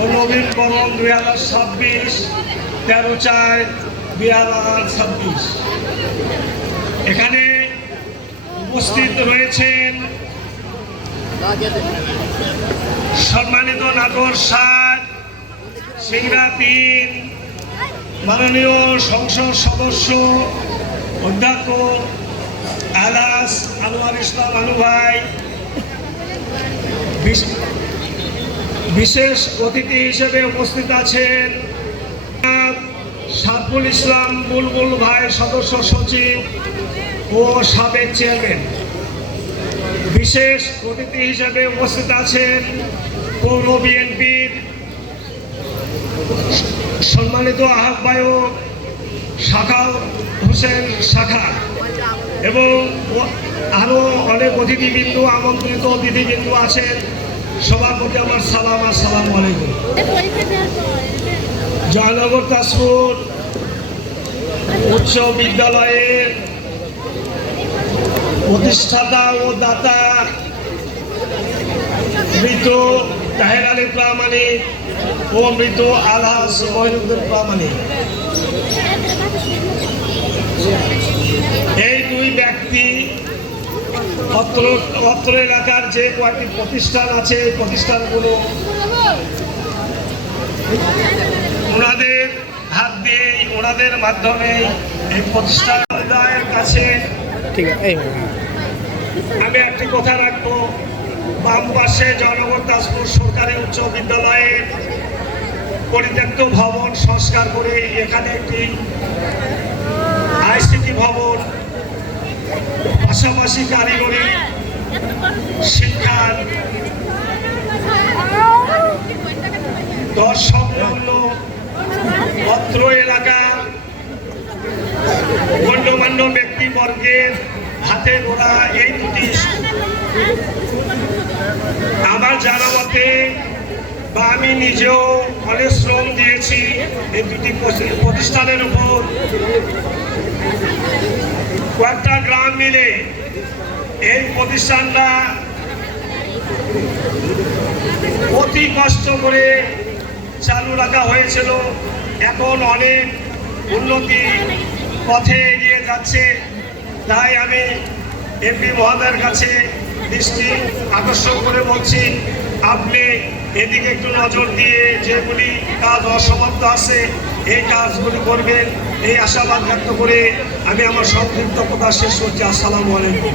ও নবীনবরণ 2026 13/4/2026। এখানে উপস্থিত রয়েছেন সম্মানিত নাটোর 7 সিংড়া 3 মাননীয় সংসদ সদস্য অধ্যক্ষ আলাস আনোয়ার ইসলাম আনু ভাই, বিশেষ অতিথি হিসেবে উপস্থিত আছেন সাদুল ইসলাম বুলবুল ভাই, সদস্য সচিব ও সাবেক চেয়ারম্যান। বিশেষ অতিথি হিসেবে উপস্থিত আছেন পৌর বিএনপির সম্মানিত আহ্বায়ক শাখা হোসেন শাখা এবং আরও অনেক অতিথিবৃন্দ, আমন্ত্রিত অতিথিবৃন্দ আছেন। সবার প্রতি আমার সালাম, আসসালামু আলাইকুম। জয়নগর তাজপুর উচ্চ বিদ্যালয়ের প্রতিষ্ঠাতা ও দাতা মৃত তাহের আলী প্রামাণিক ও মৃত আলহাজ মহিনুদ্দিন প্রামাণিক, এই দুই ব্যক্তি অত্র এলাকার যে কয়েকটি প্রতিষ্ঠান আছে, এই প্রতিষ্ঠানগুলো ওনাদের হাত দিয়ে, ওনাদের মাধ্যমে এই প্রতিষ্ঠানের কাছে আমি একটি কথা রাখবো। বাম পাশে জয়নগর তাজপুর সরকারি উচ্চ বিদ্যালয়ের পরিত্যক্ত ভবন সংস্কার করে এখানে একটি আইসিটি ভবন, পাশাপাশি কারিগরি শিক্ষার 10 সংলগ্ন অত্র এলাকার গণ্যমান্য ব্যক্তিবর্গের হাতে গড়া এই দুটি আমার জানা মতে বা আমি নিজেও অনেক শ্রম দিয়েছি এই দুটি প্রতিষ্ঠানের উপর। কয়েকটা গ্রাম মিলে এই প্রতিষ্ঠানটা অতি কষ্ট করে চালু রাখা হয়েছিল। এখন অনেক উন্নতি পথে এগিয়ে যাচ্ছে। তাই আমি এমপি মহোদয়ের কাছে দৃষ্টি আকর্ষণ করে বলছি, আপনি এদিকে একটু নজর দিয়ে যেগুলি কাজ অসমাপ্ত আছে এই কাজগুলি করবেন, এই আশাবাদ ব্যক্ত করে আমি আমার সংক্ষিপ্ত কথা শেষ করছি। আসসালামু আলাইকুম।